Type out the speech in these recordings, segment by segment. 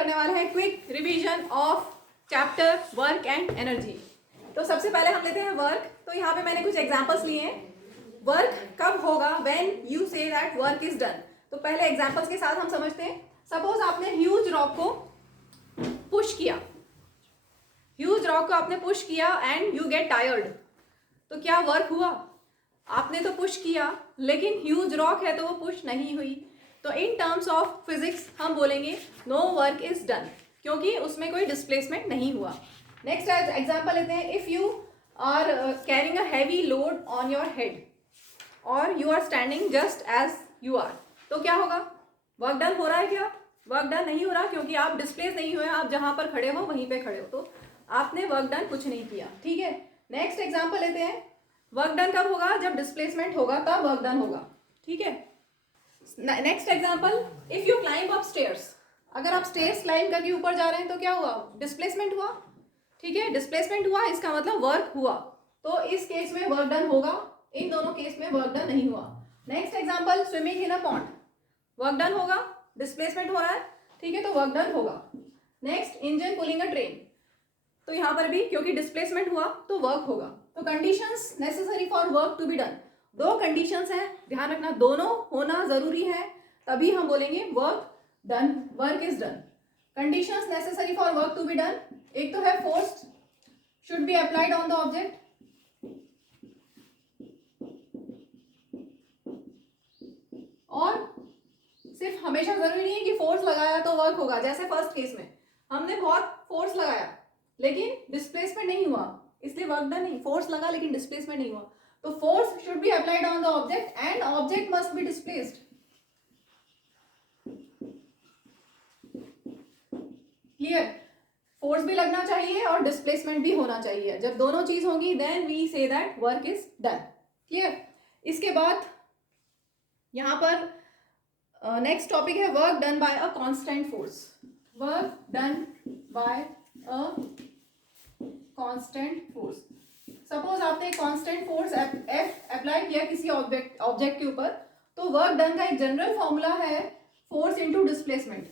करने वाले हैं quick revision of chapter work and energy. तो सबसे पहले हम लेते हैं वर्क। तो यहाँ पे मैंने कुछ एग्जांपल्स लिए हैं। वर्क कब होगा? व्हेन यू से दैट वर्क इज डन। तो पहले एग्जांपल्स के साथ हम समझते हैं। सपोज आपने ह्यूज रॉक को पुश किया, ह्यूज रॉक को आपने पुश किया एंड यू गेट टायर्ड। तो क्या वर्क हुआ? आपने तो पुश किया लेकिन ह्यूज रॉक है तो वो पुश नहीं हुई। तो इन टर्म्स ऑफ फिजिक्स हम बोलेंगे नो वर्क इज डन, क्योंकि उसमें कोई डिस्प्लेसमेंट नहीं हुआ। नेक्स्ट एग्जांपल लेते हैं। If you are carrying a heavy load on your head और you are standing just as you are, तो क्या होगा? वर्क डन हो रहा है क्या? वर्क डन नहीं हो रहा, क्योंकि आप डिस्प्लेस नहीं हुए, आप जहां पर खड़े हो वहीं पे खड़े हो, तो आपने वर्क डन कुछ नहीं किया। ठीक है, नेक्स्ट एग्जांपल लेते हैं। वर्क डन कब होगा? जब डिस्प्लेसमेंट होगा तब वर्क डन होगा। ठीक है, next example. If you climb up stairs, अगर आप स्टेयर्स क्लाइंब करके ऊपर जा रहे हैं तो क्या हुआ? डिस्प्लेसमेंट हुआ। ठीक है, डिस्प्लेसमेंट हुआ, इसका मतलब वर्क हुआ। तो इस केस में वर्क डन होगा, इन दोनों केस में वर्क डन नहीं हुआ। Next example, swimming in a pond, work done होगा, डिस्प्लेसमेंट हो रहा है। ठीक है, तो वर्क डन होगा। नेक्स्ट, इंजन पुलिंग अ ट्रेन, तो यहां पर भी क्योंकि डिस्प्लेसमेंट हुआ तो वर्क होगा। तो conditions necessary for work to be done, दो कंडीशंस हैं, ध्यान रखना, दोनों होना जरूरी है, तभी हम बोलेंगे work done, work is done. Conditions necessary for work to be done, एक तो है force should be applied on the object, और सिर्फ हमेशा जरूरी नहीं है कि फोर्स लगाया तो वर्क होगा। जैसे फर्स्ट केस में हमने बहुत फोर्स लगाया लेकिन डिस्प्लेसमेंट नहीं हुआ, इसलिए वर्क डन नहीं। फोर्स लगा लेकिन डिस्प्लेसमेंट नहीं हुआ, तो force should be applied on the object and object must be displaced. Clear? Force भी लगना चाहिए और डिस्प्लेसमेंट भी होना चाहिए। जब दोनों चीज होंगी then we say that work is done. Clear? इसके बाद यहां पर नेक्स्ट टॉपिक है work done by a constant force. Work done by a constant force. Suppose आपने कांस्टेंट फोर्स F अप्लाई किया किसी ऑब्जेक्ट के ऊपर, तो वर्क डन का एक जनरल फॉर्मूला है force into displacement.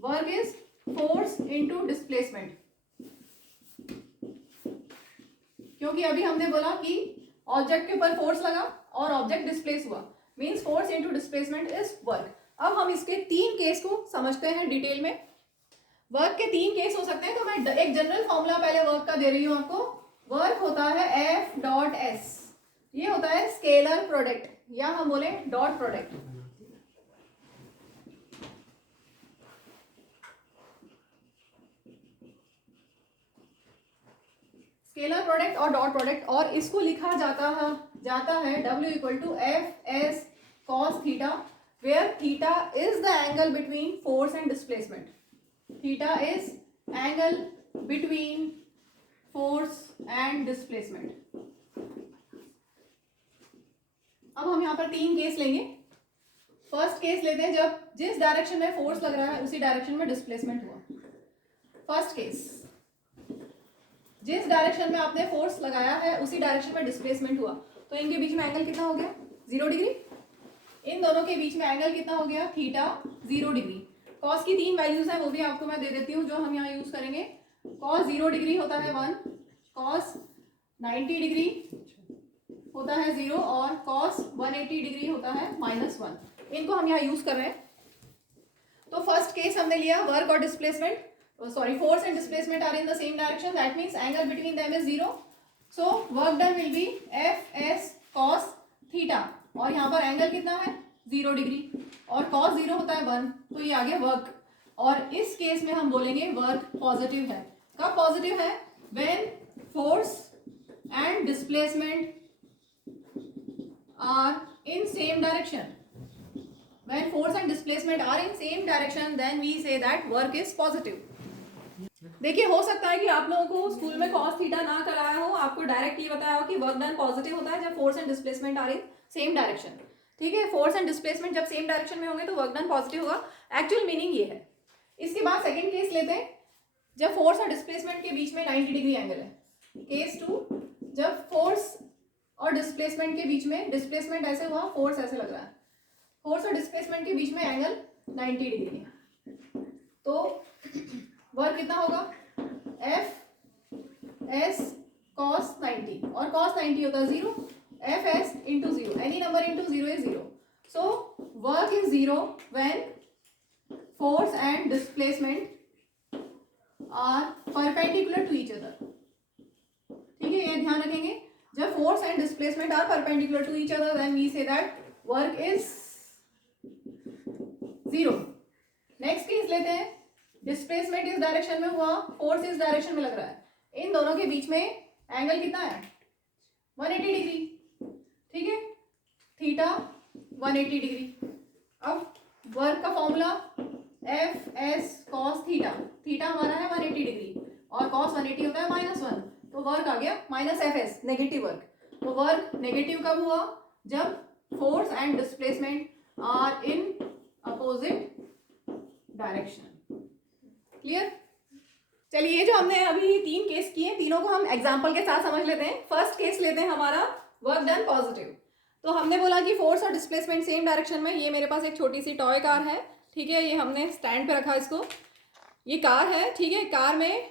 Work is force into displacement, क्योंकि अभी हमने बोला कि ऑब्जेक्ट के ऊपर फोर्स लगा और ऑब्जेक्ट डिस्प्लेस हुआ, means force into displacement is work. अब हम इसके तीन केस को समझते हैं डिटेल में। वर्क के तीन केस हो सकते हैं, तो मैं एक जनरल फॉर्मूला पहले वर्क का दे रही हूं आपको। वर्क होता है F डॉट S, ये होता है स्केलर प्रोडक्ट, या हम बोले डॉट प्रोडक्ट। स्केलर प्रोडक्ट और डॉट प्रोडक्ट, और इसको लिखा जाता है W equal to F S cos theta, where theta is the angle between force and displacement. Theta is angle between force and displacement. अब हम यहां पर तीन केस लेंगे। फर्स्ट केस लेते हैं, जब जिस डायरेक्शन में फोर्स लग रहा है उसी डायरेक्शन में डिस्प्लेसमेंट हुआ। फर्स्ट केस, जिस डायरेक्शन में आपने फोर्स लगाया है उसी डायरेक्शन में डिस्प्लेसमेंट हुआ, तो इनके बीच में एंगल कितना हो गया? 0 डिग्री। इन दोनों के बीच में एंगल कितना हो गया? Theta 0 degree. कॉस की तीन वैल्यूज है, वो भी आपको मैं दे देती हूँ जो हम यहाँ यूज करेंगे। कॉस 0 डिग्री होता है 1, कॉस 90 डिग्री होता है 0, और कॉस 180 डिग्री होता है -1। इनको हम यहाँ यूज कर रहे हैं। तो फर्स्ट केस हमने लिया, वर्क और displacement, force and displacement are in the same direction, that means angle between them is 0, so work done will be F S cos theta, और यहाँ पर एंगल कितना है? 0 डिग्री, और cos 0 होता है 1, तो ये आ गया वर्क। और इस केस में हम बोलेंगे वर्क पॉजिटिव है। कब पॉजिटिव है? When force and displacement are in same direction. When force and displacement are in same direction, then we say that work is positive. देखिए, हो सकता है कि आप लोगों को स्कूल में cos थीटा ना कराया हो, आपको डायरेक्ट ये बताया हो कि वर्क डन पॉजिटिव होता है जब force and displacement are in same direction. ठीक है, फोर्स एंड डिस्प्लेसमेंट जब सेम डायरेक्शन में होंगे तो वर्क डन पॉजिटिव होगा। एक्चुअल मीनिंग ये है। इसके बाद सेकेंड केस लेते हैं, जब फोर्स और डिस्प्लेसमेंट के बीच में 90 डिग्री एंगल है। केस 2, जब फोर्स और डिस्प्लेसमेंट के बीच में, डिस्प्लेसमेंट ऐसे हुआ, फोर्स ऐसे लग रहा है, फोर्स और डिस्प्लेसमेंट के बीच में एंगल 90 डिग्री है। तो वर्क कितना होगा, एफ एस cos 90, और cos 90 होता है 0, F S into 0, any number into 0 is 0. So work is 0 when force and displacement are perpendicular to each other. ठीक है, ये ध्यान रखेंगे. जब force and displacement are perpendicular to each other then we say that work is 0. Next case लेते हैं. Displacement इस direction में हुआ, फोर्स इस डायरेक्शन में लग रहा है. इन दोनों के बीच में एंगल कितना है, 180 डिग्री. ठीक है, थीटा 180 डिग्री. अब वर्क का formula F S cos theta. Theta हमारा है 180 डिग्री और कॉस 180 होता है -1, तो वर्क आ गया minus F S, negative work. तो वर्क नेगेटिव कब हुआ, जब force and displacement are in opposite direction. Clear. चलिए, ये जो हमने अभी 3 केस किए, तीनों को हम एग्जांपल के साथ समझ लेते हैं. फर्स्ट केस लेते हैं हमारा वर्क डन पॉजिटिव. तो हमने बोला कि फोर्स और डिस्प्लेसमेंट सेम डायरेक्शन में. ये मेरे पास एक छोटी सी टॉय कार है. ठीक है, ये हमने स्टैंड पे रखा इसको. ये कार है. ठीक है, कार में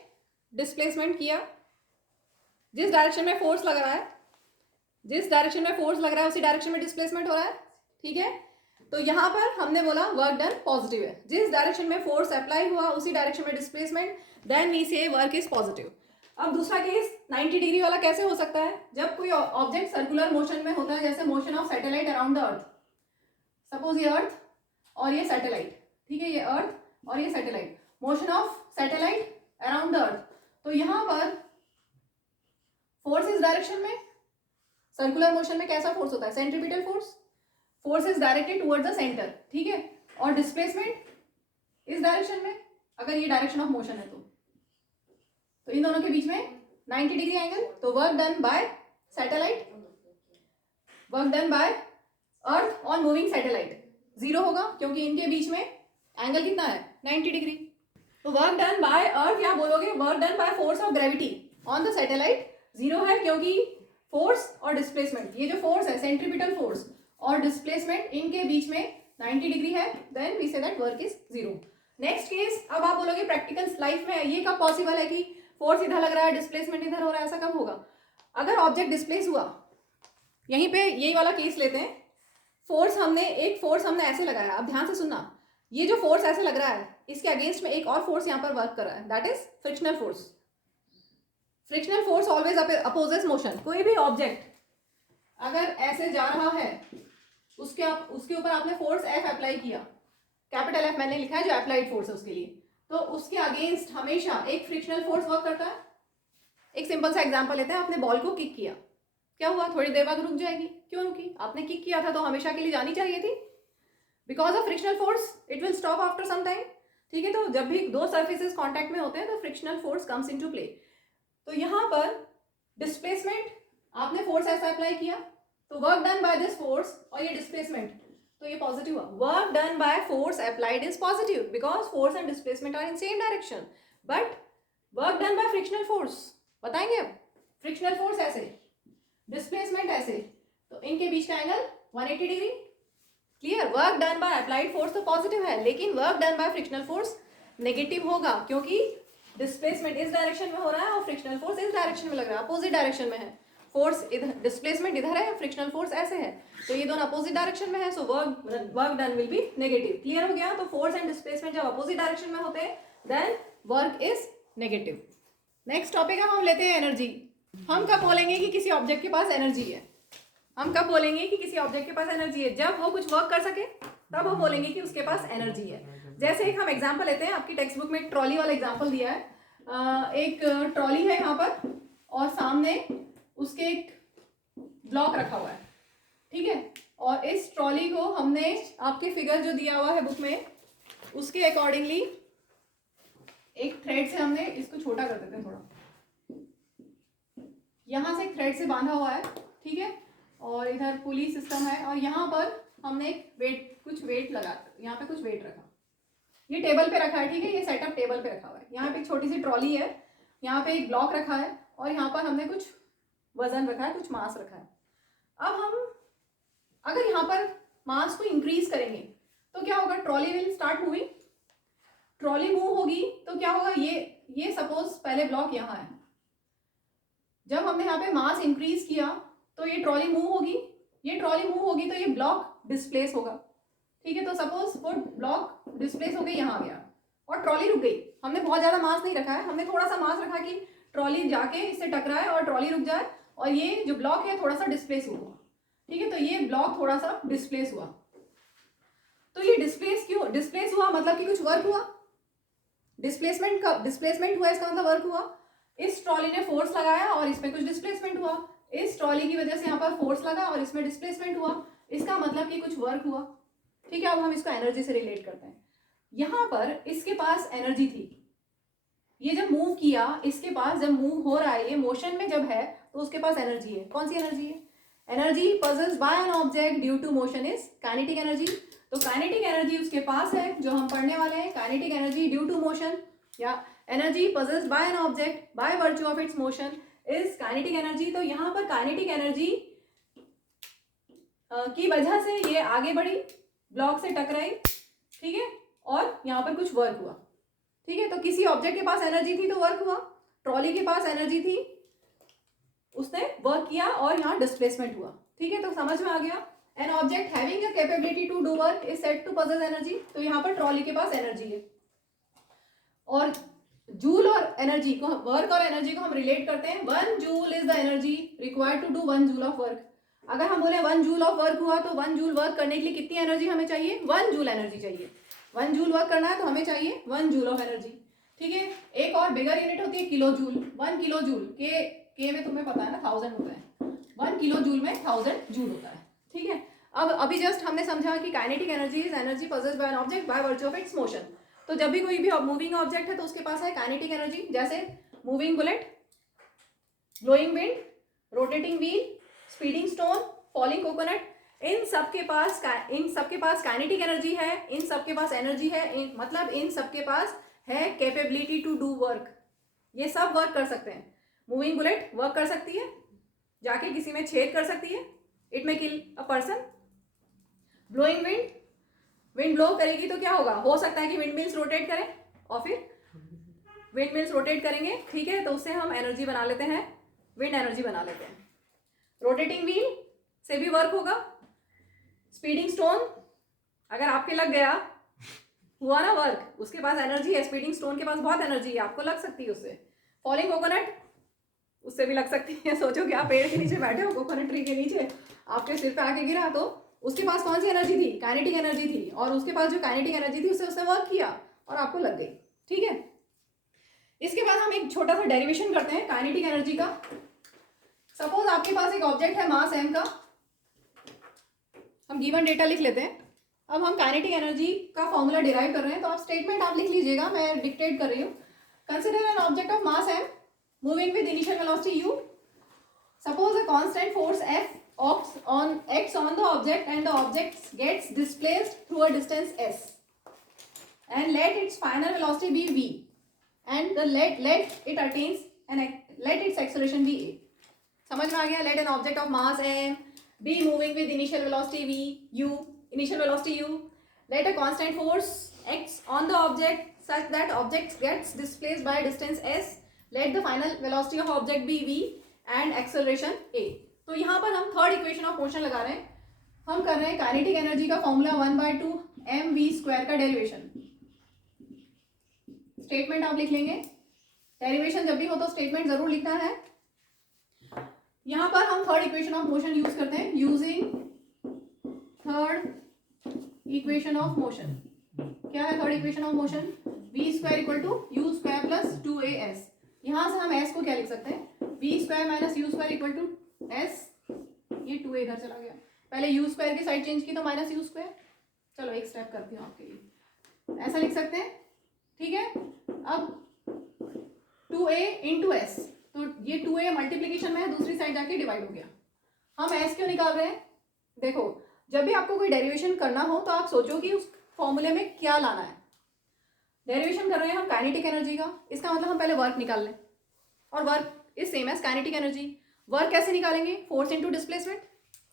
डिस्प्लेसमेंट किया, जिस डायरेक्शन में फोर्स लग रहा है, जिस डायरेक्शन में फोर्स लग रहा है उसी डायरेक्शन में डिस्प्लेसमेंट हो रहा है. ठीक है, तो यहाँ पर हमने बोला वर्क डन पॉजिटिव है. जिस डायरेक्शन में फोर्स अप्लाई हुआ उसी डायरेक्शन में डिस्प्लेसमेंट, देन वी से वर्क इज पॉजिटिव. अब दूसरा केस 90 डिग्री वाला कैसे हो सकता है, जब कोई ऑब्जेक्ट सर्कुलर मोशन में होता है, जैसे motion of satellite around the earth. Suppose ये अर्थ और ये सैटेलाइट. ठीक है, ये अर्थ और ये satellite, motion of satellite around the earth. तो यहाँ पर फोर्स इस डायरेक्शन में, सर्कुलर मोशन में कैसा फोर्स होता है, centripetal force. Force is directed towards the centre. ठीक है, और डिस्प्लेसमेंट इस डायरेक्शन में, अगर ये डायरेक्शन ऑफ मोशन है तो इन दोनों के बीच में 90 डिग्री एंगल. तो work done bye satellite, work done bye earth on moving satellite 0 होगा, क्योंकि इनके बीच में एंगल कितना है, 90 डिग्री. तो वर्क डन बाय अर्थ, या बोलोगे work done by force of gravity on the satellite 0 है, क्योंकि फोर्स और डिस्प्लेसमेंट, ये जो फोर्स है सेंट्रीपिटल फोर्स और डिस्प्लेसमेंट, इनके बीच में 90 डिग्री है. Then we say that work is 0. Next case. अब आप बोलोगे प्रैक्टिकल लाइफ में ये कब पॉसिबल है कि फोर्स इधर लग रहा है, डिस्प्लेसमेंट इधर हो रहा है, ऐसा कब होगा, अगर ऑब्जेक्ट डिस्प्लेस हुआ. यहीं पे यही वाला केस लेते हैं. फोर्स हमने ऐसे लगाया. अब ध्यान से सुनना, ये जो फोर्स ऐसे लग रहा है, इसके अगेंस्ट में एक और फोर्स यहाँ पर वर्क कर रहा है, that is frictional force. Frictional force always opposes motion. कोई भी ऑब्जेक्ट अगर ऐसे जा रहा है, उसके ऊपर आपने फोर्स एफ अप्लाई किया, कैपिटल एफ मैंने लिखा है जो अप्लाइड फोर्स है उसके लिए, तो उसके अगेंस्ट हमेशा एक फ्रिक्शनल फोर्स वर्क करता है. एक सिंपल सा एग्जांपल लेते हैं. आपने बॉल को किक किया, क्या हुआ, थोड़ी देर बाद रुक जाएगी. क्यों रुकी, आपने किक किया था तो हमेशा के लिए जानी चाहिए थी. Because of frictional force it will stop after some time. ठीक है, तो जब भी दो सर्फेसेस कॉन्टैक्ट में होते हैं तो frictional force comes into play. तो यहाँ पर डिस्प्लेसमेंट, आपने फोर्स ऐसा अप्लाई किया, तो work done by this force और ये डिस्प्लेसमेंट, तो ये पॉजिटिव हुआ. Work done by force applied is positive because force and displacement are in same direction. But work done by frictional force, बताएंगे अब. फ्रिक्शनल फोर्स ऐसे, डिस्प्लेसमेंट ऐसे, तो इनके बीच का angle 180 degree. Clear. Work done by applied force तो positive है, लेकिन work done by frictional force negative होगा, क्योंकि डिस्प्लेसमेंट इस डायरेक्शन में हो रहा है और फ्रिक्शनल फोर्स इस डायरेक्शन में लग रहा है, अपोजिट डायरेक्शन में है. फोर्स इधर, डिस्प्लेसमेंट इधर है, फ्रिक्शनल फोर्स ऐसे है, तो ये दोनों अपोजिट डायरेक्शन में है. So work done will be negative. Clear हो गया. तो फोर्स एंड डिस्प्लेसमेंट जब अपोजिट डायरेक्शन में होते हैं then work is negative. Next topic हम लेते हैं एनर्जी. हम कब बोलेंगे कि किसी ऑब्जेक्ट के पास एनर्जी है, हम कब बोलेंगे कि किसी ऑब्जेक्ट के पास एनर्जी है, जब वो कुछ वर्क कर सके तब हम बोलेंगे कि उसके पास एनर्जी है. जैसे एक हम एग्जांपल लेते हैं, आपकी टेक्स्ट बुक में एक ट्रॉली वाला एग्जांपल दिया है. एक ट्रॉली है यहाँ पर और सामने उसके एक ब्लॉक रखा हुआ है. ठीक है, और इस ट्रॉली को हमने आपके फिगर जो दिया हुआ है बुक में उसके अकॉर्डिंगली एक थ्रेड से हमने इसको छोटा कर देते हैं थोड़ा. यहाँ से एक थ्रेड से बांधा हुआ है. ठीक है, और इधर पुली सिस्टम है और यहाँ पर हमने एक कुछ वेट लगा, यहाँ पे कुछ वेट रखा. ये टेबल पे रखा है. ठीक है, ये सेटअप टेबल पे रखा हुआ है. यहाँ पे एक छोटी सी ट्रॉली है, यहाँ पे एक ब्लॉक रखा है और यहाँ पर हमने कुछ वजन रखा है, कुछ मास रखा है. अब हम अगर यहाँ पर मास को इंक्रीज करेंगे तो क्या होगा, trolley will start moving. Trolley move होगी तो क्या होगा, ये सपोज पहले ब्लॉक यहाँ है, जब हमने यहाँ पे मास इंक्रीज किया तो ये ट्रॉली मूव होगी, ये ट्रॉली मूव होगी तो ये ब्लॉक डिस्प्लेस होगा, ठीक है। तो सपोज वो ब्लॉक डिस्प्लेस हो गई, यहाँ आ गया और ट्रॉली रुक गई। हमने बहुत ज़्यादा मास नहीं रखा है, हमने थोड़ा सा मास रखा कि ट्रॉली जाके इससे टकराए और ट्रॉली रुक जाए और ये जो ब्लॉक है थोड़ा सा डिस्प्लेस हुआ, ठीक है। तो ये ब्लॉक थोड़ा सा डिस्प्लेस हुआ, तो ये डिस्प्लेस क्यों, डिस्प्लेस हुआ मतलब कि कुछ वर्क हुआ, डिस्प्लेसमेंट हुआ, इसका मतलब वर्क हुआ। इस ट्रॉली ने फोर्स लगाया और इसमें कुछ डिस्प्लेसमेंट हुआ, इस ट्रॉली की वजह से यहाँ पर फोर्स लगा और इसमें डिस्प्लेसमेंट हुआ, इसका मतलब कि कुछ वर्क हुआ, ठीक है। अब हम इसको एनर्जी से रिलेट करते हैं। यहाँ पर इसके पास एनर्जी थी, ये जब मूव किया, इसके पास जब मूव हो रहा है, ये मोशन में जब है तो उसके पास एनर्जी है। कौन सी एनर्जी है? Energy possessed by an object due to motion is kinetic energy. तो काइनेटिक एनर्जी उसके पास है, जो हम पढ़ने वाले हैं, kinetic energy due to motion या energy possessed by an object by virtue of its motion is kinetic energy. तो यहाँ पर काइनेटिक एनर्जी की वजह से ये आगे बढ़ी, ब्लॉक से टकराई, ठीक है, और यहाँ पर कुछ वर्क हुआ, ठीक है। तो किसी ऑब्जेक्ट के पास एनर्जी थी तो वर्क हुआ, ट्रॉली के पास एनर्जी थी, उसने वर्क किया और यहाँ डिस्प्लेसमेंट हुआ, ठीक है। तो समझ में आ गया। An object having a capability to do work is said to possess energy. तो यहाँ पर ट्रॉली के पास एनर्जी है, और जूल और एनर्जी को, वर्क और एनर्जी को हम रिलेट करते हैं। 1 joule is the energy required to do 1 joule of work. अगर हम बोले 1 जूल ऑफ वर्क हुआ तो 1 जूल वर्क करने के लिए कितनी एनर्जी हमें चाहिए? 1 जूल एनर्जी चाहिए। 1 जूल वर्क करना है तो हमें चाहिए 1 जूल ऑफ एनर्जी, ठीक है। एक और बिगर यूनिट होती है किलो जूल। 1 किलो जूल के में तुम्हें पता है ना 1000 होता है, 1 किलो जूल में 1000 जूल होता है, ठीक है। अब अभी जस्ट हमने समझा कि kinetic energy is energy possessed by an object by virtue of its motion. तो जब भी कोई भी मूविंग ऑब्जेक्ट है तो उसके पास है काइनेटिक एनर्जी, जैसे moving bullet, blowing wind, rotating wheel, speeding stone, falling coconut, इन सबके पास काइनेटिक एनर्जी है, इन सबके पास एनर्जी है, मतलब इन सबके पास है कैपेबिलिटी टू डू वर्क। ये सब वर्क कर सकते हैं। मूविंग बुलेट वर्क कर सकती है, जाके किसी में छेद कर सकती है, it may kill a person. Blowing wind, wind blow करेगी तो क्या होगा, हो सकता है कि विंड मिल्स रोटेट करें और फिर विंड मिल्स रोटेट करेंगे, ठीक है, तो उससे हम एनर्जी बना लेते हैं, विंड एनर्जी बना लेते हैं। रोटेटिंग व्हील से भी वर्क होगा। स्पीडिंग स्टोन, अगर आपके लग गया, हुआ ना वर्क, उसके पास एनर्जी है, स्पीडिंग स्टोन के पास बहुत एनर्जी है, आपको लग सकती है उससे। फॉलिंग कोकोनट, उससे भी लग सकती है। सोचो कि आप पेड़ के नीचे बैठे हो, कोकोनट ट्री के नीचे, आपके सिर पे आके गिरा, तो उसके पास कौन सी एनर्जी थी? काइनेटिक एनर्जी थी, और उसके पास जो काइनेटिक एनर्जी थी उससे उसने वर्क किया और आपको लग गई, ठीक है। इसके बाद हम एक छोटा सा डेरिवेशन करते हैं काइनेटिक एनर्जी का। सपोज आपके पास एक ऑब्जेक्ट है मास m का, हम गिवन डेटा लिख लेते हैं। अब हम काइनेटिक एनर्जी का फॉर्मूला डिराइव कर रहे हैं, तो आप स्टेटमेंट आप लिख लीजिएगा, मैं डिक्टेट कर रही हूँ। Consider an object of mass m moving with initial velocity u. Suppose a constant force F acts on the object and the object gets displaced through a distance s, and let its final velocity be v, and let it attains and let its acceleration be a. समझ में आ गया? Let an object of mass m be moving with initial velocity v u, initial velocity u. Let a constant force acts on the object such that object gets displaced by distance s. Let the final velocity of object be v and acceleration a. तो यहाँ पर हम third equation of motion लगा रहे हैं। हम कर रहे हैं काइनेटिक एनर्जी का फॉर्मूला 1/2 mv² का डेरिवेशन। स्टेटमेंट आप लिख लेंगे, डेरिवेशन जब भी हो तो स्टेटमेंट जरूर लिखना है। यहाँ पर हम third equation of motion use करते हैं, using third equation of motion. क्या है third equation of motion? v² = u² + 2as। यहाँ से हम s को क्या लिख सकते हैं? v² - u² = s। ये 2a इधर चला गया, पहले u² की साइड चेंज की तो -u²। चलो एक स्टेप करती हूँ आपके लिए, ऐसा लिख सकते हैं, ठीक है। अब 2a × s, तो ये 2a मल्टीप्लीकेशन में है, दूसरी साइड जाके डिवाइड हो गया। हम s क्यों निकाल रहे हैं? देखो, जब भी आपको कोई डेरिवेशन करना हो तो आप सोचो कि उस फॉर्मूले में क्या लाना है। डेरिवेशन कर रहे हैं हम काइनेटिक एनर्जी का, इसका मतलब हम पहले वर्क निकाल लें, और work is same as kinetic energy. Work कैसे निकालेंगे? Force into displacement.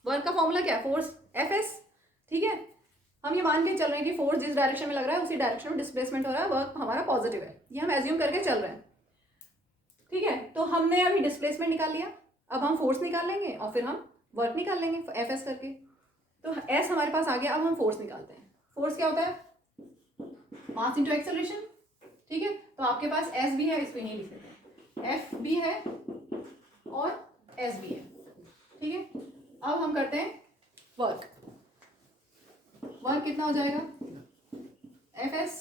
वर्क का फॉर्मूला क्या है? फोर्स Fs, ठीक है। हम ये मान के चल रहे हैं कि फोर्स जिस डायरेक्शन में लग रहा है उसी डायरेक्शन में डिस्प्लेसमेंट हो रहा है, वर्क हमारा पॉजिटिव है, ये हम एज्यूम करके चल रहे हैं, ठीक है। तो हमने अभी डिस्प्लेसमेंट निकाल लिया, अब हम फोर्स निकाल लेंगे और फिर हम वर्क निकाल लेंगे एफ एस करके। तो एस हमारे पास आ गया, अब हम फोर्स निकालते हैं। फोर्स क्या होता है? मास इंटू एक्सेलरेशन, ठीक है। तो आपके पास एस भी है, इसको यहीं लिख देते हैं, एफ भी है और एस भी है, ठीक है। अब हम करते हैं वर्क। वर्क कितना हो जाएगा? एफ एस,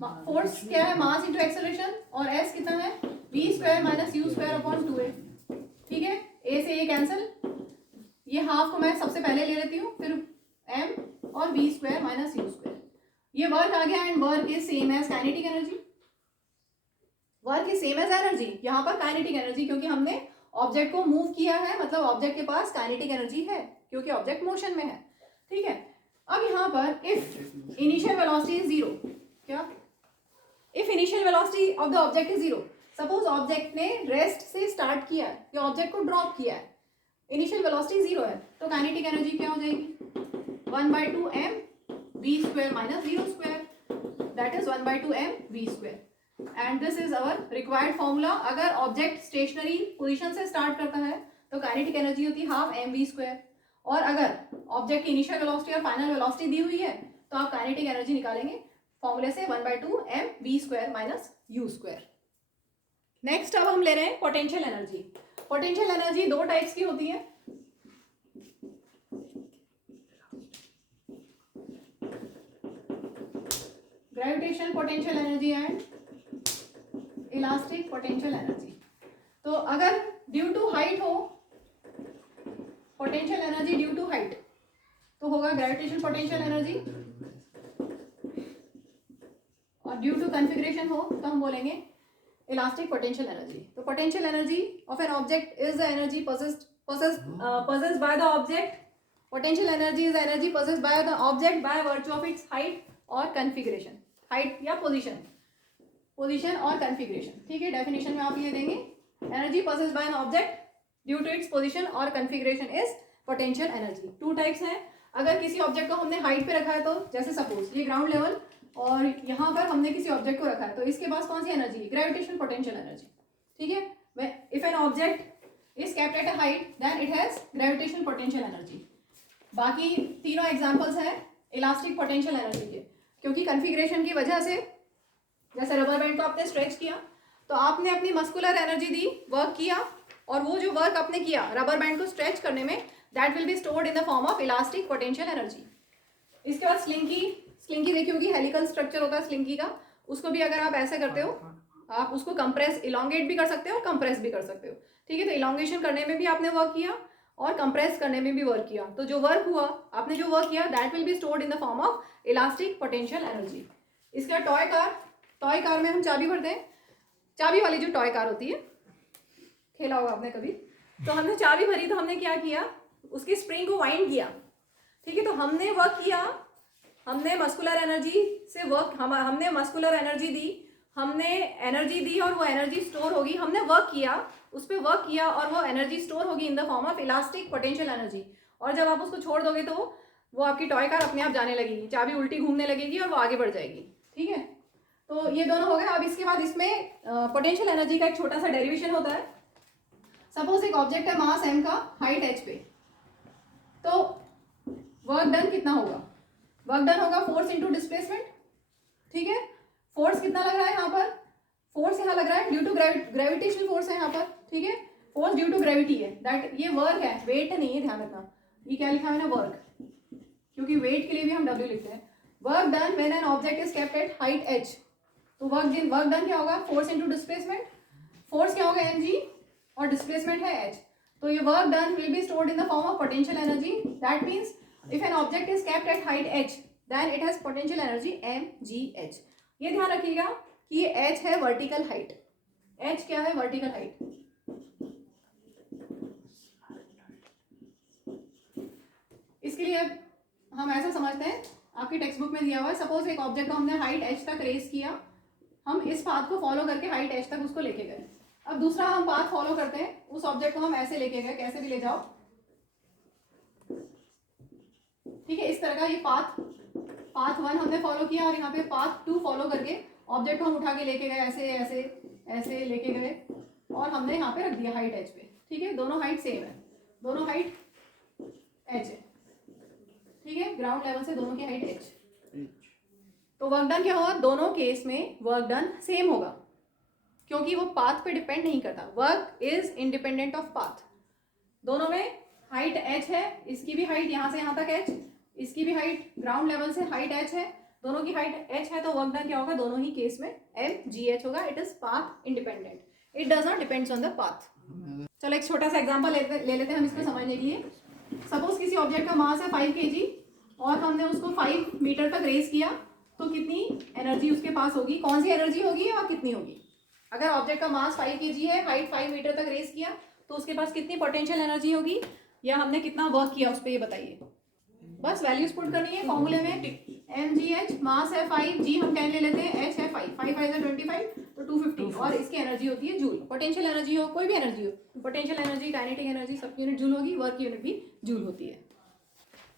फोर्स क्या है? मास इंटू एक्सेलरेशन, और एस कितना है? V square minus you square upon 2a, ठीक है। ए से ये कैंसिल, ये हाफ को मैं सबसे पहले ले लेती हूँ, फिर m और V square minus you square, ये वर्क आ गया। And work is same as kinetic energy, work is same as energy, यहाँ पर काइनेटिक एनर्जी, क्योंकि हमने ऑब्जेक्ट को मूव किया है, मतलब ऑब्जेक्ट के पास काइनेटिक एनर्जी है क्योंकि ऑब्जेक्ट मोशन में है, ठीक है। अब यहाँ पर if initial velocity is zero, क्या? If initial velocity of the object is zero, suppose object ने रेस्ट से स्टार्ट किया है या ऑब्जेक्ट को ड्रॉप किया है, इनिशियल वेलोसिटी जीरो है, तो काइनेटिक एनर्जी क्या हो जाएगी? 1/2 m v square minus zero square, that is 1/2 m v square. And this is our required formula. अगर ऑब्जेक्ट स्टेशनरी पोजीशन से स्टार्ट करता है तो काइनेटिक एनर्जी होती है हाफ एम वी स्क्वायर, और अगर ऑब्जेक्ट की इनिशियल वेलोसिटी और फाइनल वेलोसिटी दी हुई है तो आप काइनेटिक एनर्जी निकालेंगे फॉर्मूले से 1/2 m v square minus you square. Next अब हम ले रहे हैं पोटेंशियल एनर्जी। पोटेंशियल एनर्जी दो टाइप्स की होती है, gravitational potential energy and elastic potential energy. तो अगर ड्यू टू हाइट हो potential energy, due to height, तो होगा ग्रेविटेशनल पोटेंशियल एनर्जी, और ड्यू टू कॉन्फ़िगरेशन हो तो हम बोलेंगे इलास्टिक पोटेंशियल एनर्जी। तो potential energy of an object is the energy possessed by the object. Potential energy is the energy possessed by the object by virtue of its height और configuration, height या position और configuration, ठीक है। Definition में आप ये देंगे energy possessed by an object due to its position और configuration is potential energy। Two types हैं। अगर किसी ऑब्जेक्ट को हमने हाइट पे रखा है, तो जैसे सपोज ये ग्राउंड लेवल और यहाँ पर हमने किसी ऑब्जेक्ट को रखा है, तो इसके पास कौन सी एनर्जी? ग्रेविटेशनल पोटेंशियल एनर्जी, ठीक है। If an object is kept at a height then it has gravitational potential energy। बाकी तीनों एग्जांपल्स हैं इलास्टिक पोटेंशियल एनर्जी के, क्योंकि कॉन्फ़िगरेशन की वजह से, जैसे रबर बैंड को आपने स्ट्रेच किया तो आपने अपनी मस्कुलर एनर्जी दी, वर्क किया, और वो जो वर्क आपने किया रबर बैंड को स्ट्रेच करने में, that will be stored in the form of elastic potential energy. इसके बाद स्लिंकी देखी होगी, हेलिकल स्ट्रक्चर होता है स्लिंकी का, उसको भी अगर आप ऐसे करते हो, आप उसको कंप्रेस, इलोंगेट भी कर सकते हो और कंप्रेस भी कर सकते हो, ठीक है। तो इलोंगेशन करने में भी आपने वर्क किया और कंप्रेस करने में भी वर्क किया, तो जो वर्क हुआ, आपने जो वर्क किया, that will be stored in the form of elastic potential energy. इसका टॉय कार में हम चाबी भरते हैं, चाबी वाली जो टॉय कार होती है, खेला होगा आपने कभी, तो हमने चाबी भरी, तो हमने क्या किया? उसकी स्प्रिंग को वाइंड किया, ठीक है। तो हमने वर्क किया, हमने मस्कुलर एनर्जी से वर्क, हमने मस्कुलर एनर्जी दी, और वो एनर्जी स्टोर होगी, हमने वर्क किया, उस पर वर्क किया, और वो एनर्जी स्टोर होगी इन the form of elastic potential energy. और जब आप उसको छोड़ दोगे तो वो आपकी टॉय कार अपने आप जाने लगेगी, चाबी उल्टी घूमने लगेगी और वो आगे बढ़ जाएगी, ठीक है। तो ये दोनों हो गए। अब इसके बाद इसमें पोटेंशियल एनर्जी का एक छोटा सा डेरिवेशन होता है। सपोज एक ऑब्जेक्ट है, मास m का, हाइट h पे, तो वर्क डन कितना होगा? वर्क डन होगा फोर्स इंटू डिस्प्लेसमेंट, ठीक है। फोर्स कितना लग रहा है यहाँ पर? फोर्स यहाँ लग रहा है ड्यू टू ग्रेविटेशनल फोर्स है यहाँ पर, ठीक है। फोर्स ड्यू टू ग्रेविटी है, दैट ये वर्क है, वेट नहीं है, ध्यान रखना। ये क्या लिखा है ना, वर्क, क्योंकि वेट के लिए भी हम W लिखते हैं। Work done when an object is kept at height h, तो वर्क डन क्या होगा? Force into displacement. फोर्स क्या होगा? mg, और डिस्प्लेसमेंट है h, तो ये work done will be stored in the form of potential energy. That means if an object is kept at height h then it has potential energy mgh। ये ध्यान रखिएगा कि ये h है वर्टिकल हाइट, h क्या है? Vertical height. इसके लिए हम ऐसा समझते हैं, आपकी टेक्स्ट बुक में दिया हुआ है, सपोज एक ऑब्जेक्ट को हमने हाइट h तक रेस किया, हम इस पाथ को फॉलो करके हाइट h तक उसको लेके गए। अब दूसरा हम पाथ फॉलो करते हैं, उस ऑब्जेक्ट को हम ऐसे लेके गए, कैसे भी ले जाओ, ठीक है, इस तरह का ये पाथ 1 हमने फॉलो किया और यहाँ पे पाथ 2 फॉलो करके ऑब्जेक्ट को हम उठा के लेके गए, ऐसे ऐसे ऐसे लेके गए और हमने यहाँ पे रख दिया हाइट h पे। ठीक है, दोनों हाइट सेम है, दोनों हाइट h है। ठीक है, ग्राउंड लेवल से दोनों की हाइट h। तो वर्क डन क्या होगा, दोनों केस में वर्क डन सेम होगा क्योंकि वो पाथ पे डिपेंड नहीं करता। Work is independent of path. दोनों में हाइट h है, इसकी भी हाइट यहाँ से यहाँ तक h, इसकी भी हाइट ग्राउंड लेवल से हाइट h है, दोनों की हाइट h है। तो वर्क डन क्या होगा, दोनों ही केस में mgh होगा। It is path independent, it does not depends on the path. चलो एक छोटा सा एग्जांपल ले लेते हैं हम इसको समझने के लिए। सपोज किसी ऑब्जेक्ट का मास है 5 kg और हमने उसको 5 मीटर तक रेस किया, तो कितनी एनर्जी उसके पास होगी, कौन सी एनर्जी होगी और कितनी होगी। अगर ऑब्जेक्ट का मास 5 kg है, हाइट 5 मीटर तक रेस किया, तो उसके पास कितनी पोटेंशियल एनर्जी होगी या हमने कितना वर्क किया उस पर, ये बताइए। बस वैल्यूज पुट करनी है फॉर्मूले में। mgh मास है 5, g हम 10 ले लेते हैं, h है 5, 5 5 25 तो 250 और इसकी एनर्जी होती है जूल। पोटेंशियल एनर्जी हो, कोई भी एनर्जी हो, पोटेंशियल एनर्जी, काइनेटिक एनर्जी, सब यूनिट जूल होगी, वर्क यूनिट भी जूल होती है।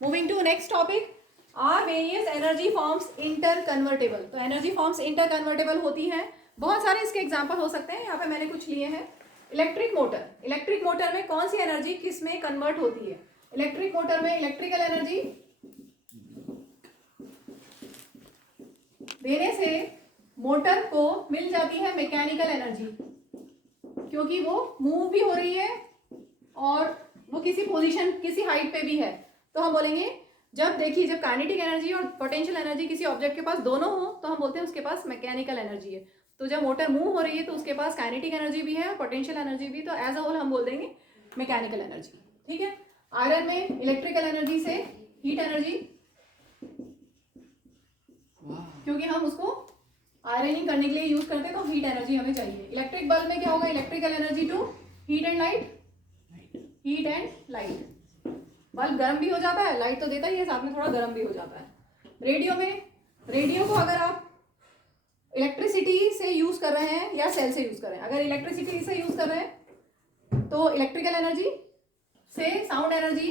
Moving to next topic, are various energy forms inter convertible. तो एनर्जी फॉर्म्स इंटर कन्वर्टेबल होती हैं, बहुत सारे इसके एग्जाम्पल हो सकते हैं। यहाँ पे मैंने कुछ लिए हैं। इलेक्ट्रिक मोटर, इलेक्ट्रिक मोटर में कौन सी एनर्जी किस में कन्वर्ट होती है। इलेक्ट्रिक मोटर में इलेक्ट्रिकल एनर्जी देने से मोटर को मिल जाती है मैकेनिकल एनर्जी, क्योंकि वो मूव भी हो रही है और वो किसी पोजीशन, किसी हाइट पे भी है। तो हम बोलेंगे, जब देखिए, जब काइनेटिक एनर्जी और पोटेंशियल एनर्जी किसी ऑब्जेक्ट के पास दोनों हो, तो हम बोलते हैं उसके पास मैकेनिकल एनर्जी है। तो जब मोटर मूव हो रही है तो उसके पास काइनेटिक एनर्जी भी है और पोटेंशियल एनर्जी भी, तो एज अ होल हम बोल देंगे मैकेनिकल एनर्जी। ठीक है, आयरन में इलेक्ट्रिकल एनर्जी से हीट एनर्जी, क्योंकि हम उसको आयरनिंग करने के लिए यूज करते हैं, तो हीट एनर्जी हमें चाहिए। इलेक्ट्रिक बल्ब में क्या होगा, electrical energy to heat and light, heat and light. Bulb गर्म भी हो जाता है, लाइट तो देता ही है, साथ में थोड़ा गर्म भी हो जाता है। रेडियो में, रेडियो को अगर आप इलेक्ट्रिसिटी से यूज कर रहे हैं या सेल से यूज कर रहे हैं, अगर इलेक्ट्रिसिटी से यूज कर रहे हैं तो इलेक्ट्रिकल एनर्जी से साउंड एनर्जी,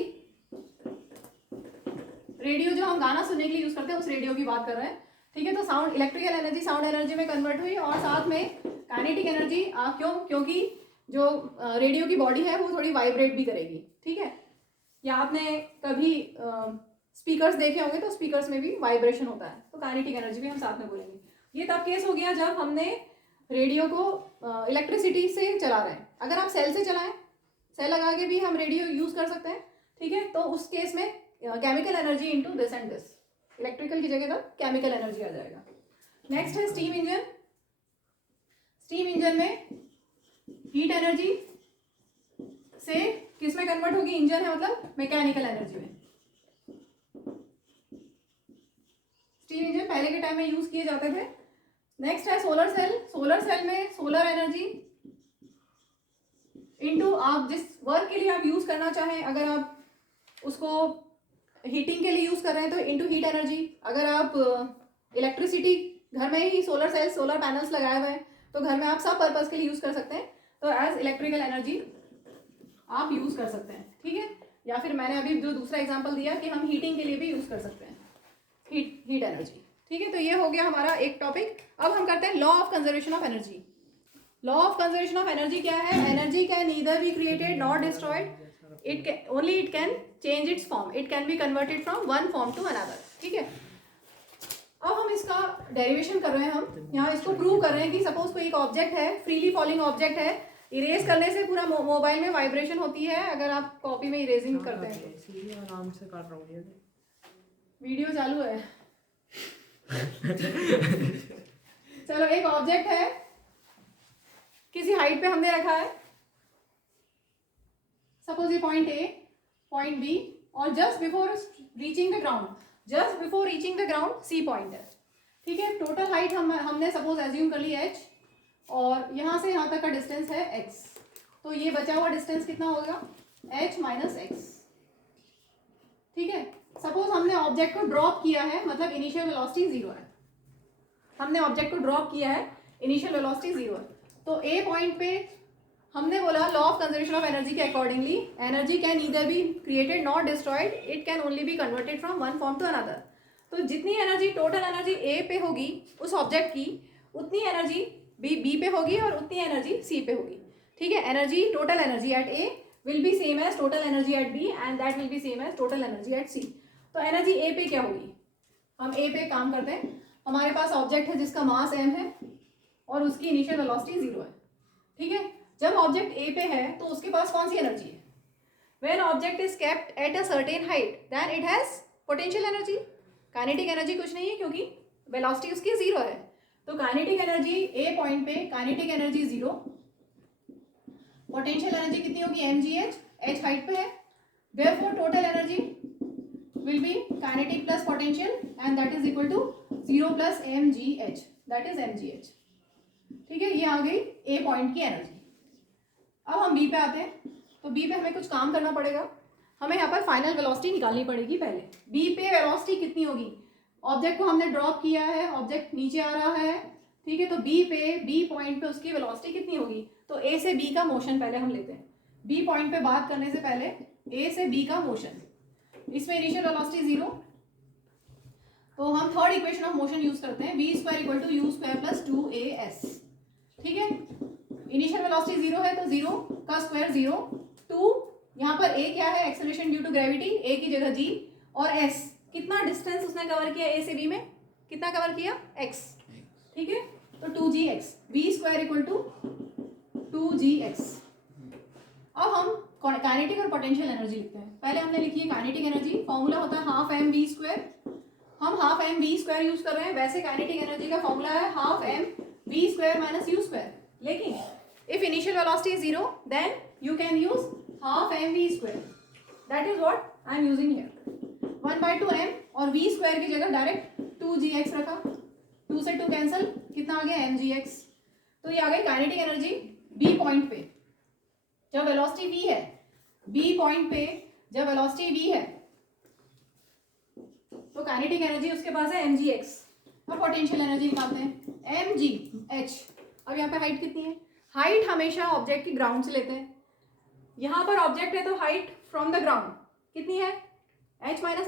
रेडियो जो हम गाना सुनने के लिए यूज करते हैं उस रेडियो की बात कर रहे हैं। ठीक है, तो sound, electrical energy sound energy में कन्वर्ट हुई और साथ में काइनेटिक एनर्जी, क्योंकि जो रेडियो की बॉडी है वो थोड़ी वाइब्रेट भी करेगी। ठीक है, या आपने कभी स्पीकर्स देखे होंगे तो स्पीकर्स में भी वाइब्रेशन होता है, तो काइनेटिक एनर्जी भी हम साथ में बोलेंगे। ये तब केस हो गया जब हमने रेडियो को इलेक्ट्रिसिटी से चला रहे हैं। अगर आप सेल से चलाएं, सेल लगा के भी हम रेडियो यूज कर सकते हैं। ठीक है, तो उस केस में chemical energy into this and this, electrical की जगह तक केमिकल एनर्जी आ जाएगा। नेक्स्ट है स्टीम इंजन। स्टीम इंजन में हीट एनर्जी से किस में कन्वर्ट होगी, इंजन है मतलब मैकेनिकल एनर्जी में। स्टीम इंजन पहले के टाइम में यूज किए जाते थे। नेक्स्ट है सोलर सेल। सोलर सेल में सोलर एनर्जी इनटू, आप जिस वर्क के लिए आप यूज करना चाहें, अगर आप उसको हीटिंग के लिए यूज कर रहे हैं तो इनटू हीट एनर्जी। अगर आप इलेक्ट्रिसिटी घर में ही सोलर सेल, सोलर पैनल्स लगाए हुए हैं तो घर में आप सब पर्पस के लिए यूज कर सकते हैं, तो एज इलेक्ट्रिकल एनर्जी आप यूज कर सकते हैं। ठीक है, या फिर मैंने अभी जो दूसरा एग्जांपल दिया कि हम हीटिंग के लिए भी यूज कर सकते हैं हीट एनर्जी। ठीक है, तो ये हो गया हमारा एक टॉपिक। अब हम करते हैं law of conservation of energy. Law of conservation of energy क्या है, energy can neither be created not destroyed, it can change its form, it can be converted from one form to another. ठीक है, अब हम इसका derivation कर रहे हैं, हम यहाँ इसको प्रूव कर रहे हैं कि सपोज कोई एक ऑब्जेक्ट है, फ्रीली फॉलिंग ऑब्जेक्ट है, इरेज करने से पूरा मोबाइल में वाइब्रेशन होती है अगर आप कॉपी में इरेजिंग करते हैं तो। आराम से कर रहा हूँ, वीडियो चालू है। चलो, एक ऑब्जेक्ट है, किसी हाइट पे हमने रखा है, सपोज ये पॉइंट ए, पॉइंट बी, और just before reaching the ground C point है। ठीक है, टोटल हाइट हमने सपोज एज्यूम कर ली h, और यहाँ से यहाँ तक का डिस्टेंस है x, तो ये बचा हुआ डिस्टेंस कितना होगा, h माइनस एक्स। ठीक है, सपोज हमने ऑब्जेक्ट को ड्रॉप किया है, मतलब इनिशियल वेलोसिटी 0 है, हमने ऑब्जेक्ट को ड्रॉप किया है, इनिशियल वेलोसिटी 0 है, तो ए पॉइंट पे हमने बोला law of conservation of energy के accordingly energy can either be created not destroyed, it can only be converted from one form to another. तो जितनी एनर्जी टोटल एनर्जी ए पे होगी उस ऑब्जेक्ट की, उतनी एनर्जी बी पे होगी और उतनी एनर्जी सी पे होगी। ठीक है, energy total energy at A will be same as total energy at B and that will be same as total energy at C. तो एनर्जी ए पे क्या होगी, हम ए पे काम करते हैं। हमारे पास ऑब्जेक्ट है जिसका मास m है और उसकी इनिशियल वेलोसिटी 0 है। ठीक है, जब ऑब्जेक्ट ए पे है तो उसके पास कौन सी एनर्जी है? When object is kept at a certain height then it has potential energy. Kinetic energy कुछ नहीं है क्योंकि वेलोसिटी उसकी 0 है। तो काइनेटिक एनर्जी ए पॉइंट पे काइनेटिक एनर्जी 0, पोटेंशियल एनर्जी कितनी होगी mgh, h हाइट पे है, therefore total energy will be kinetic plus potential and that is equal to 0 plus mgh, that is mgh। ठीक है, ये आ गई ए पॉइंट की एनर्जी। अब हम बी पे आते हैं, तो बी पे हमें कुछ काम करना पड़ेगा। हमें यहाँ पर फाइनल वेलोसिटी निकालनी पड़ेगी। पहले बी पे वेलोसिटी कितनी होगी, ऑब्जेक्ट को हमने ड्रॉप किया है, ऑब्जेक्ट नीचे आ रहा है। ठीक है, तो बी पे बी पॉइंट पे उसकी वेलोसिटी कितनी होगी? तो ए से बी का मोशन पहले हम लेते हैं। बी पॉइंट पे बात करने से पहले ए से बी का मोशन, इसमें इनिशियल वेलोसिटी 0, तो हम third equation of motion use करते हैं, v square equal to U square plus 2as। ठीक है, इनिशियल वेलोसिटी 0 है तो 0 का स्क्वायर 0, 2 यहाँ पर a क्या है, acceleration due to gravity, a की जगह g, और s कितना डिस्टेंस उसने कवर किया a से b में, कितना कवर किया, x। ठीक है, तो 2gx, v square equal to 2gx। अब हम काइनेटिक और पोटेंशियल एनर्जी लिखते हैं। पहले हमने लिखी है काइनेटिक एनर्जी, फॉर्मूला होता है हाफ एम वी स्क्वायर। हम half M we square use कर रहे हैं, वैसे काइनेटिक एनर्जी का फॉर्मूला है half M we square minus you square. लेकिन if initial velocity is 0 then you can use half M we square, that is what I am using here. 1/2m और v square की जगह direct 2gx रखा, 2 से 2 cancel, कितना आ गया mgx। तो ये आ गई काइनेटिक एनर्जी b पॉइंट पे जब वेलोसिटी v है, b पॉइंट पे जब वेलोसिटी v है तो काइनेटिक एनर्जी उसके पास है mgx। अब पोटेंशियल एनर्जी निकालते हैं, mgh। अब यहाँ पे हाइट कितनी है, हाइट हमेशा ऑब्जेक्ट की ग्राउंड से लेते हैं। यहाँ पर ऑब्जेक्ट है तो हाइट फ्रॉम द ग्राउंड कितनी है, h माइनस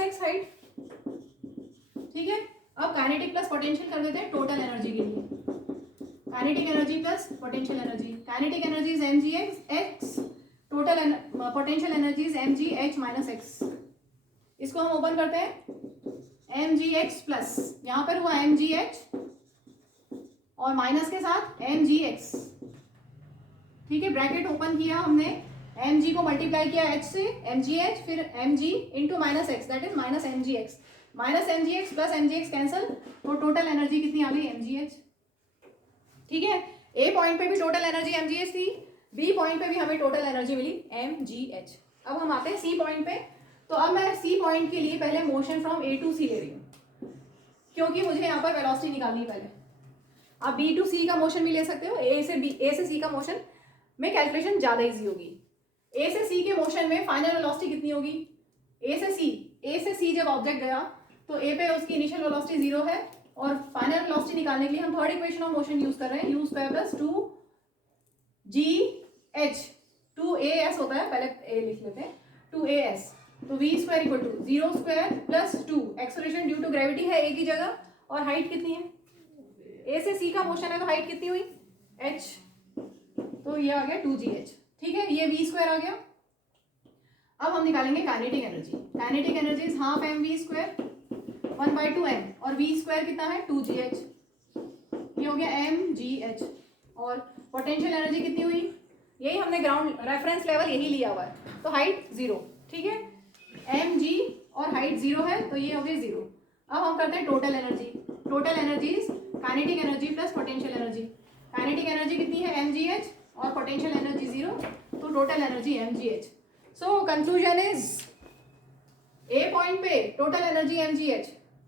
एक्स हाइट। ठीक है, अब काइनेटिक प्लस पोटेंशियल कर देते हैं टोटल एनर्जी के लिए, kinetic energy plus potential energy. Kinetic energy is mgx, total potential energy is mgh minus x. इसको हम ओपन करते हैं, mgx प्लस यहाँ पर हुआ mgh और माइनस के साथ mgx। ठीक है, ब्रैकेट ओपन किया हमने, mg को मल्टीप्लाई किया h से, mgh, फिर mg into minus x, that is minus mgx, minus mgx plus mgx cancel, तो टोटल एनर्जी कितनी आ गई, mgh। ठीक है, ए पॉइंट पे भी टोटल एनर्जी mgh थी, बी पॉइंट पे भी हमें टोटल एनर्जी मिली mgh। अब हम आते हैं सी पॉइंट पे। तो अब मैं सी पॉइंट के लिए पहले मोशन फ्रॉम ए टू सी ले रही हूँ क्योंकि मुझे यहाँ पर वेलोसिटी निकालनी है पहले। आप बी टू सी का मोशन भी ले सकते हो, ए से सी का मोशन में कैलकुलेशन ज़्यादा इजी होगी। ए से सी के मोशन में फाइनल वेलोसिटी कितनी होगी, ए से सी जब ऑब्जेक्ट गया तो ए पे उसकी इनिशियल वेलोसिटी 0 है और फाइनल वेलोसिटी निकालने के लिए हम third equation of motion use कर रहे हैं, you square plus 2gh, 2as होता है, पहले ए लिख लेते हैं, 2as। तो v square equal to 0 square plus 2, acceleration due to gravity है ए की जगह, और हाइट कितनी है, ए से सी का मोशन है तो हाइट कितनी हुई, h, तो ये आ गया 2gh। ठीक है, ये v स्क्वायर आ गया। अब हम निकालेंगे kinetic energy. Kinetic energy is half M we square 1/2m और v स्क्वायर कितना है 2gh, ये हो गया mgh। और पोटेंशियल एनर्जी कितनी हुई, यही हमने ग्राउंड रेफरेंस लेवल यही लिया हुआ है, तो हाइट 0। ठीक है, mg और हाइट 0 है तो ये हो गई 0। अब हम करते हैं total energy. Total energy is kinetic energy plus potential energy. Kinetic energy कितनी है mgh और पोटेंशियल एनर्जी 0, तो total energy mgh। So conclusion is A point पे total energy mgh,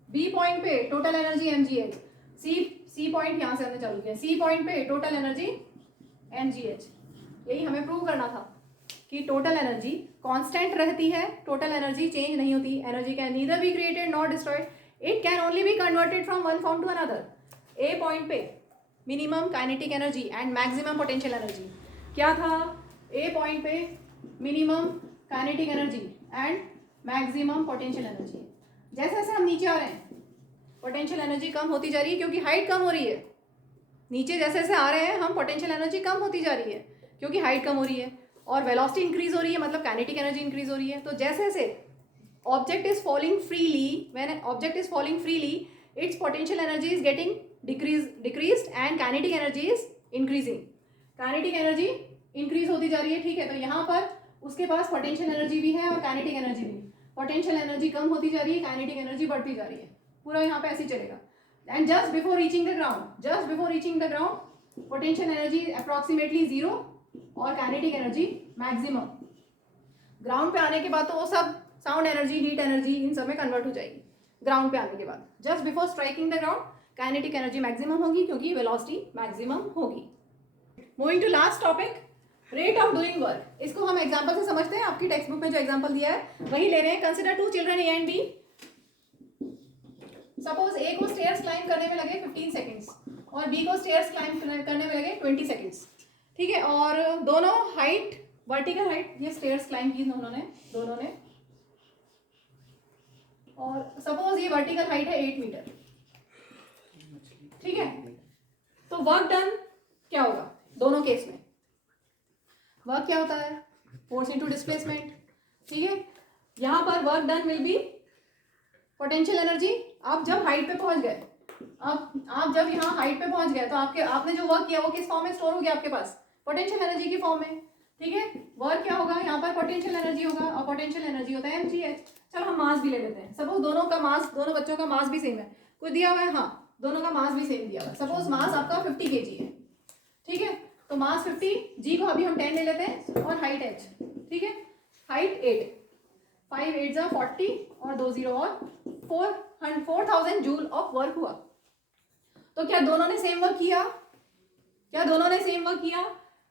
B point पे total energy mgh, C point यहाँ से हमने चालू किया, सी पॉइंट पे टोटल एनर्जी mgh। यही हमें प्रूव करना था कि टोटल एनर्जी कांस्टेंट रहती है, टोटल एनर्जी चेंज नहीं होती। Energy can neither be created not destroyed, it can only be converted from one form to another. A point पे minimum kinetic energy and maximum potential energy. क्या था A point पे minimum kinetic energy and maximum potential energy. जैसे जैसे हम नीचे आ रहे हैं पोटेंशियल एनर्जी कम होती जा रही है क्योंकि हाइट कम हो रही है। नीचे जैसे जैसे आ रहे हैं हम पोटेंशियल एनर्जी कम होती जा रही है क्योंकि हाइट कम हो रही है और वेलोसिटी इंक्रीज हो रही है, मतलब काइनेटिक एनर्जी इंक्रीज हो रही है। तो जैसे जैसे object is falling freely, when an object is falling freely it's potential energy is getting decreased and kinetic energy is increasing. Kinetic energy increase होती जा रही है, ठीक है। तो यहाँ पर उसके पास पोटेंशियल एनर्जी भी है और काइनेटिक एनर्जी भी। पोटेंशियल एनर्जी कम होती जा रही है, काइनेटिक एनर्जी बढ़ती जा रही है, पूरा यहाँ पे ऐसे ही चलेगा। And just before reaching the ground potential energy approximately 0 और काइनेटिक एनर्जी मैक्सिमम। ग्राउंड पे आने के बाद तो वो सब sound energy, heat energy in सब में कन्वर्ट हो जाएगी ग्राउंड पे आने के बाद। Just before striking the ground kinetic energy maximum होगी क्योंकि वेलोसिटी मैक्सिमम होगी। Moving to last topic, rate of doing work. इसको हम एग्जांपल से समझते हैं, आपकी टेक्स्ट बुक में जो एग्जांपल दिया है वही ले रहे हैं। Consider two children A and B. Suppose A को स्टेयर्स क्लाइंब करने में लगे 15 सेकंड्स और बी को स्टेयर्स क्लाइंब करने में लगे 20 सेकंड्स, ठीक है। और दोनों हाइट, वर्टिकल हाइट, ये स्टेयर्स क्लाइंब की दोनों ने और सपोज ये वर्टिकल हाइट है 8 मीटर, ठीक है। तो वर्क डन क्या होगा दोनों केस में? वर्क क्या होता है? फोर्स इनटू डिस्प्लेसमेंट, ठीक है। यहाँ पर work done will B potential energy. आप जब हाइट पे पहुंच गए, आप जब यहाँ हाइट पे पहुंच गए तो आपने जो वर्क किया वो किस फॉर्म में स्टोर हो गया आपके पास? पोटेंशियल एनर्जी की फॉर्म में, ठीक है। वर्क क्या होगा यहाँ पर? पोटेंशियल एनर्जी होगा और पोटेंशियल एनर्जी होता है mgh। चलो हम मास भी ले लेते हैं। सपोज दोनों बच्चों का मास भी सेम है, कुछ दिया हुआ है, हाँ दोनों का मास भी सेम दिया हुआ है। सपोज मास आपका 50 kg है, ठीक है। तो मास 50, जी को अभी हम 10 ले लेते हैं और हाइट h, ठीक है। हाइट 8, 5 8 जा 40 और 2 0 और 4000 जूल ऑफ वर्क हुआ। तो क्या दोनों ने सेम वर्क किया?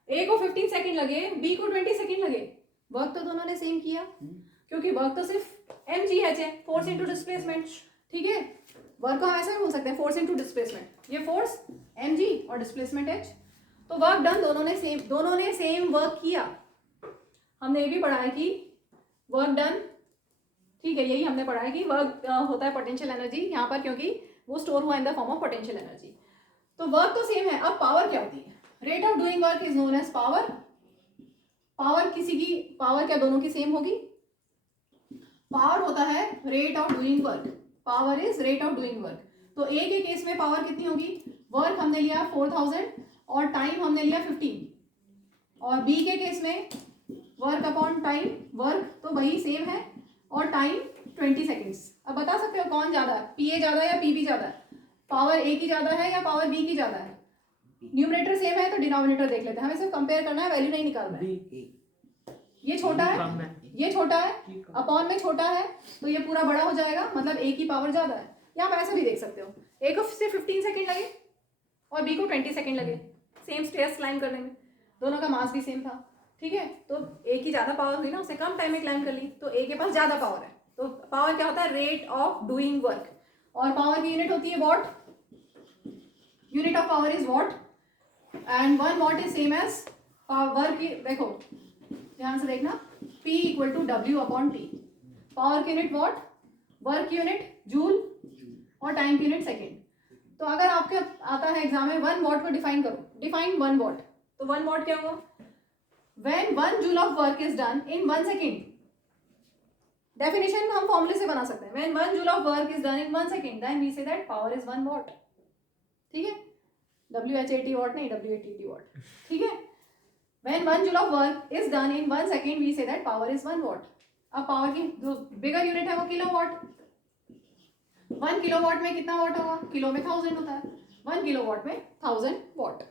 ए को 15 सेकंड लगे, बी को 20 सेकंड लगे, वर्क तो दोनों ने सेम किया क्योंकि वर्क तो सिर्फ mgh है, फोर्स इनटू डिस्प्लेसमेंट, ठीक है। वर्क को हम ऐसा भी बोल सकते हैं, फोर्स इनटू डिस्प्लेसमेंट। ये फोर्स mg और डिस्प्लेसमेंट h। तो वर्क डन दोनों ने सेम वर्क किया। हमने ये भी पढ़ा है कि वर्क डन, ठीक है, यही हमने पढ़ा है कि वर्क होता है पोटेंशियल एनर्जी यहाँ पर क्योंकि वो स्टोर हुआ in the form of potential energy. तो वर्क तो सेम है। अब पावर क्या होती है? Rate of doing work is known as power. Power क्या दोनों की सेम होगी? पावर होता है rate of doing work. Power is rate of doing work. तो ए के केस में पावर कितनी होगी? वर्क हमने लिया 4000 और टाइम हमने लिया 15, और बी के केस में वर्क अपॉन टाइम, वर्क तो वही सेम है और टाइम 20 सेकेंड्स। अब बता सकते हो कौन ज्यादा है, पी ए ज्यादा है या पी बी ज्यादा है? पावर ए की ज्यादा है या पावर बी की ज्यादा है? न्यूमरेटर सेम है तो डिनोमिनेटर देख लेते हैं, हमें सिर्फ कंपेयर करना है, वैल्यू नहीं निकालना है। ये छोटा है, अपॉन में छोटा है तो ये पूरा बड़ा हो जाएगा, मतलब ए की पावर ज्यादा है। या आप ऐसा भी देख सकते हो, ए को सिर्फ 15 सेकेंड लगे और बी को 20 सेकेंड लगे सेम स्टेयर्स क्लाइंब करने में, दोनों का मास भी सेम था, ठीक है। तो ए की ज्यादा पावर हुई ना, उसने कम टाइम में क्लाइंब कर ली, तो ए के पास ज्यादा पावर है। तो पावर क्या होता है? Rate of doing work. और पावर की यूनिट होती है watt. Unit of power is watt and 1 watt is same as work की, देखो ध्यान से देखना, P equal to W upon T। Power की यूनिट वॉट, वर्क की यूनिट जूल और टाइम की यूनिट सेकेंड। तो अगर आपके आता है एग्जाम में 1 वॉट को डिफाइन करो, डिफाइन 1 वॉट, तो 1 वॉट क्या हुआ? When 1 joule of work is done in 1 second, definition हम फॉर्मूले से बना सकते हैं। When 1 joule of work is done in 1 second, then we say that power is 1 watt, ठीक है। WH80 watt नहीं, WH80 watt, ठीक है। When 1 joule of work is done in 1 second, we say that power is 1 watt। अब power की जो bigger unit है वो किलोवाट। 1 किलोवाट में कितना वाट होगा? किलो में 1000 होता है, 1 किलोवाट में 1000 वाट।